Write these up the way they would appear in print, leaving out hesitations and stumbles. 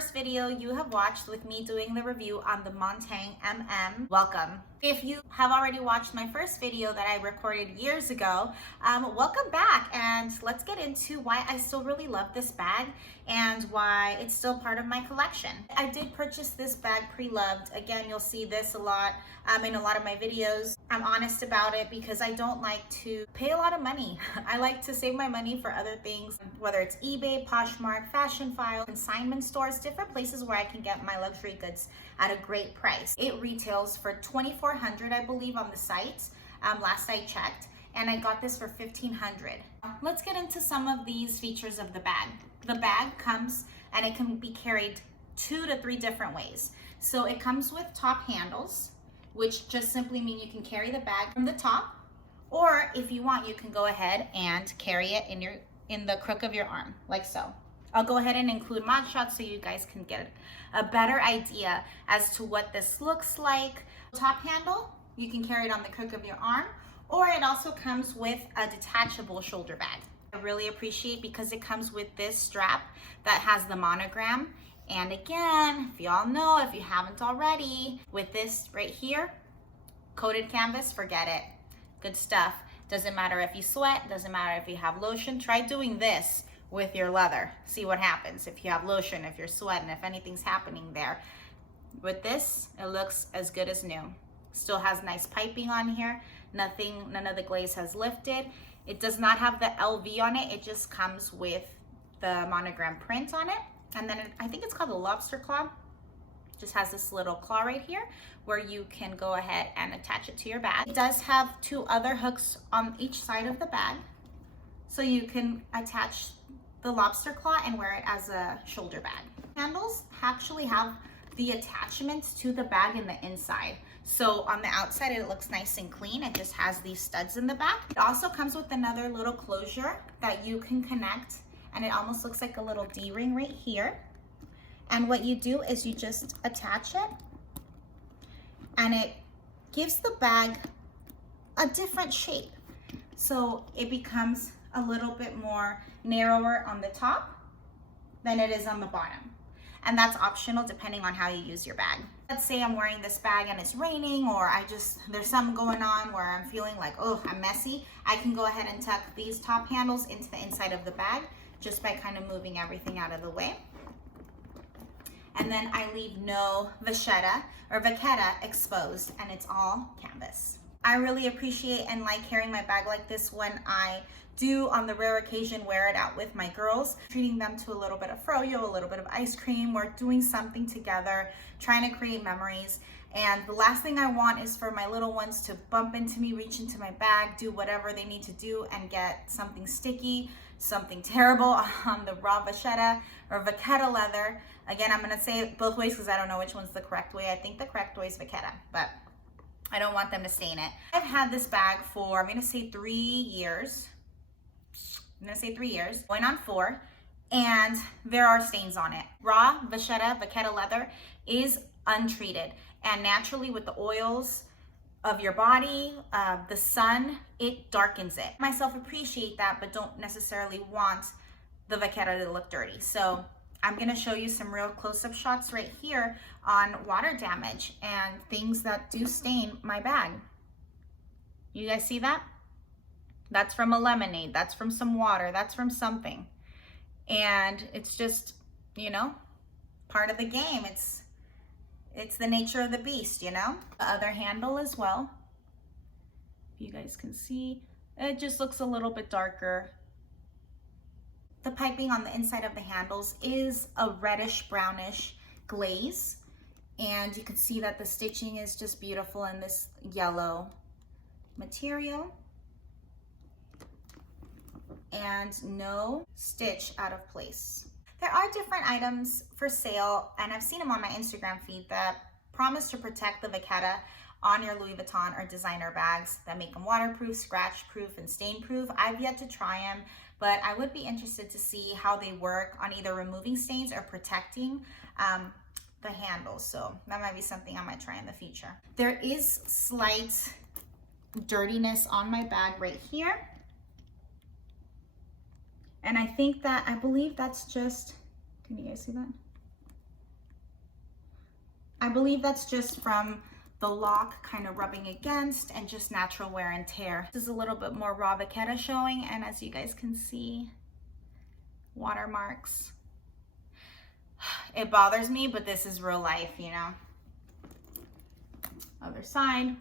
first video you have watched with me doing the review on the Montaigne MM, welcome. If you have already watched my first video that I recorded years ago, welcome back, and let's get into why I still really love this bag and why it's still part of my collection. I did purchase this bag pre-loved. Again, you'll see this a lot in a lot of my videos. I'm honest about it because I don't like to pay a lot of money. I like to save my money for other things, whether it's eBay, Poshmark, Fashion File, consignment stores, different places where I can get my luxury goods at a great price. It retails for $2,400, I believe, on the site, last I checked, and I got this for $1,500. Let's get into some of these features of the bag. The bag comes and it can be carried 2 to 3 different ways. So it comes with top handles, which just simply mean you can carry the bag from the top, or if you want, you can go ahead and carry it in the crook of your arm, like so. I'll go ahead and include mod shots so you guys can get a better idea as to what this looks like. Top handle, you can carry it on the crook of your arm, or it also comes with a detachable shoulder bag. I really appreciate because it comes with this strap that has the monogram. And again, if y'all know, if you haven't already, with this right here, coated canvas, forget it. Good stuff. Doesn't matter if you sweat, doesn't matter if you have lotion. Try doing this with your leather. See what happens if you have lotion, if you're sweating, if anything's happening there. With this, it looks as good as new. Still has nice piping on here. None of the glaze has lifted. It does not have the LV on it. It just comes with the monogram print on it. And then I think it's called the lobster claw. Just has this little claw right here where you can go ahead and attach it to your bag. It does have 2 other hooks on each side of the bag, so you can attach the lobster claw and wear it as a shoulder bag. Handles actually have the attachments to the bag in the inside. So on the outside, it looks nice and clean. It just has these studs in the back. It also comes with another little closure that you can connect, and it almost looks like a little D-ring right here. And what you do is you just attach it, and it gives the bag a different shape. So it becomes a little bit more narrower on the top than it is on the bottom. And that's optional depending on how you use your bag. Let's say I'm wearing this bag and it's raining, or there's something going on where I'm feeling like, oh, I'm messy. I can go ahead and tuck these top handles into the inside of the bag just by kind of moving everything out of the way. And then I leave no vachetta or vaquetta exposed, and it's all canvas. I really appreciate and like carrying my bag like this when I do, on the rare occasion, wear it out with my girls, treating them to a little bit of froyo, a little bit of ice cream. We're doing something together, trying to create memories. And the last thing I want is for my little ones to bump into me, reach into my bag, do whatever they need to do, and get something sticky, something terrible on the raw vachetta or vaquetta leather. Again, I'm gonna say it both ways because I don't know which one's the correct way. I think the correct way is vaquetta, but I don't want them to stain it. I've had this bag for, I'm gonna say 3 years. Going on 4, and there are stains on it. Raw vaquetta leather is untreated, and naturally with the oils of your body, the sun, it darkens it. I myself appreciate that, but don't necessarily want the vaquetta to look dirty. So I'm gonna show you some real close-up shots right here on water damage and things that do stain my bag. You guys see that? That's from a lemonade, that's from some water, that's from something. And it's just, you know, part of the game. It's the nature of the beast, you know? The other handle as well, if you guys can see, it just looks a little bit darker. The piping on the inside of the handles is a reddish brownish glaze, and you can see that the stitching is just beautiful in this yellow material, and no stitch out of place. There are different items for sale, and I've seen them on my Instagram feed that promise to protect the vaquetta on your Louis Vuitton or designer bags that make them waterproof, scratch proof, and stain proof. I've yet to try them, but I would be interested to see how they work on either removing stains or protecting the handles. So that might be something I might try in the future. There is slight dirtiness on my bag right here. And I believe that's just, can you guys see that? I believe that's just from the lock kind of rubbing against and just natural wear and tear. This is a little bit more raw vachetta showing, and as you guys can see, watermarks. It bothers me, but this is real life, you know. Other side.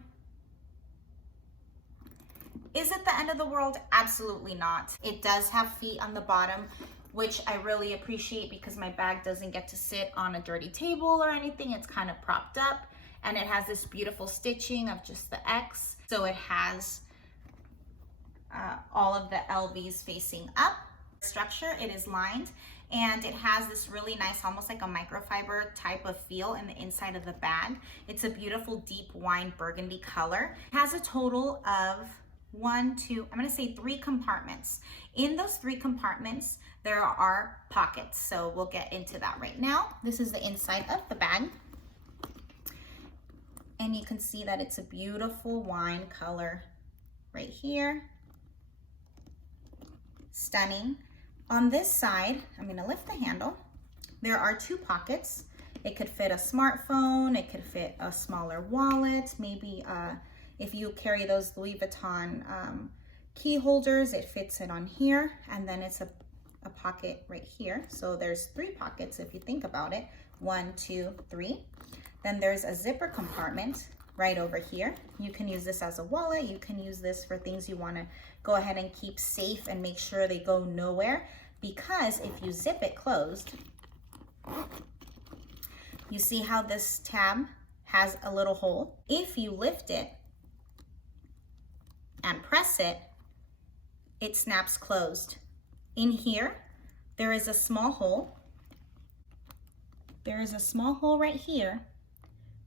Is it the end of the world? Absolutely not. It does have feet on the bottom, which I really appreciate because my bag doesn't get to sit on a dirty table or anything. It's kind of propped up, and it has this beautiful stitching of just the X. So it has all of the LVs facing up. Structure, it is lined, and it has this really nice, almost like a microfiber type of feel in the inside of the bag. It's a beautiful deep wine burgundy color. It has a total of 3 compartments. In those 3 compartments, there are pockets. So we'll get into that right now. This is the inside of the bag. And you can see that it's a beautiful wine color right here. Stunning. On this side, I'm gonna lift the handle. There are 2 pockets. It could fit a smartphone, it could fit a smaller wallet, maybe if you carry those Louis Vuitton key holders, it fits it on here, and then it's a pocket right here. So there's 3 pockets if you think about it. 1, 2, 3. Then there's a zipper compartment right over here. You can use this as a wallet. You can use this for things you want to go ahead and keep safe and make sure they go nowhere, because if you zip it closed, you see how this tab has a little hole. If you lift it and press it, it snaps closed. In here, there is a small hole. There is a small hole right here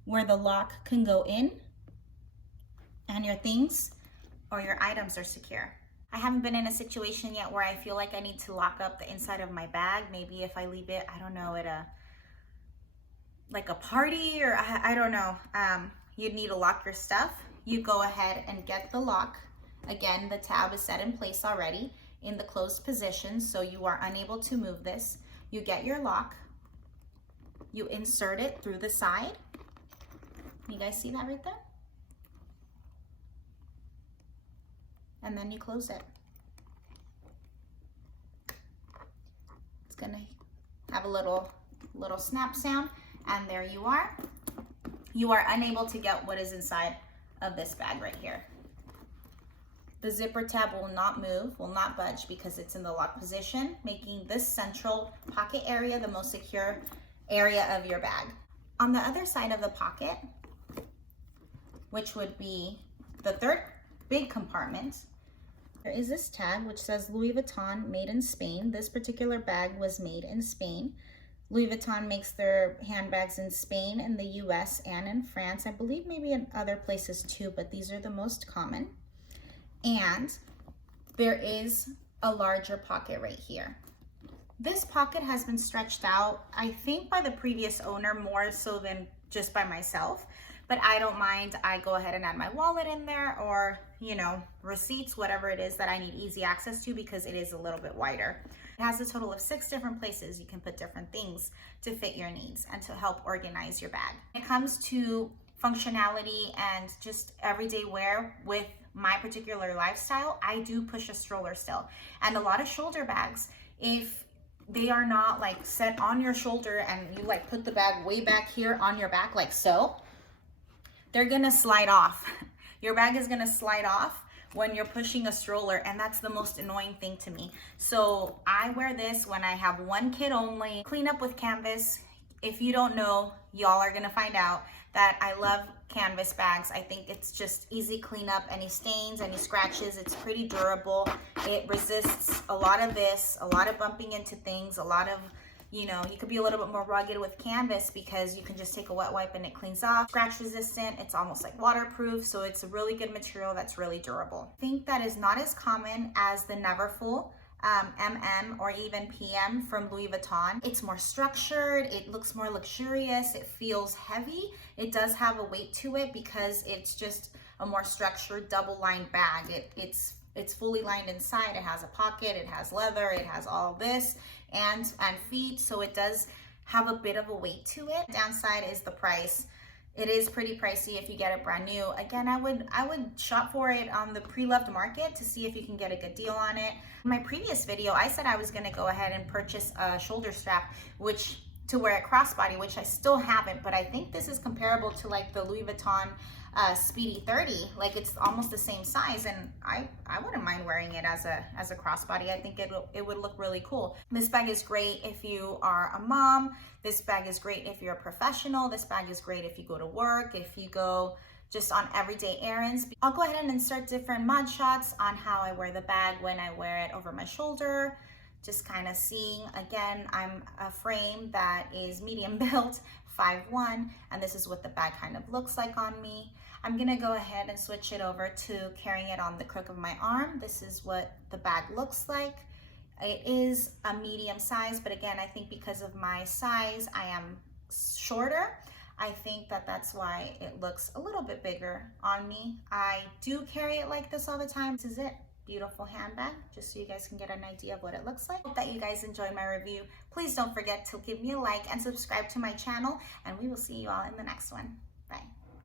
where the lock can go in and your things or your items are secure. I haven't been in a situation yet where I feel like I need to lock up the inside of my bag. Maybe if I leave it, I don't know, at like a party, or I don't know, you'd need to lock your stuff. You go ahead and get the lock. Again, the tab is set in place already in the closed position, so you are unable to move this. You get your lock, you insert it through the side. You guys see that right there? And then you close it. It's gonna have a little snap sound, and there you are. You are unable to get what is inside of this bag right here. The zipper tab will not move, will not budge, because it's in the lock position, making this central pocket area the most secure area of your bag. On the other side of the pocket, which would be the 3rd big compartment, there is this tag which says Louis Vuitton made in Spain. This particular bag was made in Spain. Louis Vuitton makes their handbags in Spain, in the US, and in France. I believe maybe in other places too, but these are the most common. And there is a larger pocket right here. This pocket has been stretched out, I think by the previous owner more so than just by myself, but I don't mind. I go ahead and add my wallet in there, or, you know, receipts, whatever it is that I need easy access to, because it is a little bit wider. It has a total of 6 different places you can put different things to fit your needs and to help organize your bag. When it comes to functionality and just everyday wear with my particular lifestyle, I do push a stroller still. And a lot of shoulder bags, if they are not like set on your shoulder and you like put the bag way back here on your back like so, they're gonna slide off. Your bag is gonna slide off when you're pushing a stroller, and that's the most annoying thing to me. So I wear this when I have 1 kid only. Clean up with canvas. If you don't know, y'all are gonna find out that I love canvas bags. I think it's just easy cleanup, any stains, any scratches. It's pretty durable. It resists a lot of this, a lot of bumping into things, a lot of, you know, you could be a little bit more rugged with canvas because you can just take a wet wipe and it cleans off. Scratch resistant, it's almost like waterproof, so it's a really good material that's really durable. I think that is not as common as the Neverfull MM or even PM from Louis Vuitton. It's more structured, it looks more luxurious, it feels heavy. It does have a weight to it because it's just a more structured double-lined bag. It's fully lined inside. It has a pocket, it has leather, it has all this and feet, so it does have a bit of a weight to it. Downside is the price. It is pretty pricey if you get it brand new. Again, I would shop for it on the pre-loved market to see if you can get a good deal on it. In my previous video, I said I was gonna go ahead and purchase a shoulder strap, which to wear a crossbody, which I still haven't, but I think this is comparable to like the Louis Vuitton Speedy 30. Like it's almost the same size, and I wouldn't mind wearing it as a crossbody. I think it would look really cool. This bag is great if you are a mom. This bag is great if you're a professional. This bag is great if you go to work, if you go just on everyday errands. I'll go ahead and insert different mod shots on how I wear the bag when I wear it over my shoulder. Just kind of seeing, again, I'm a frame that is medium built, 5'1", and this is what the bag kind of looks like on me. I'm gonna go ahead and switch it over to carrying it on the crook of my arm. This is what the bag looks like. It is a medium size, but again, I think because of my size, I am shorter. I think that's why it looks a little bit bigger on me. I do carry it like this all the time. This is it. Beautiful handbag, just so you guys can get an idea of what it looks like. Hope that you guys enjoyed my review. Please don't forget to give me a like and subscribe to my channel, and we will see you all in the next one.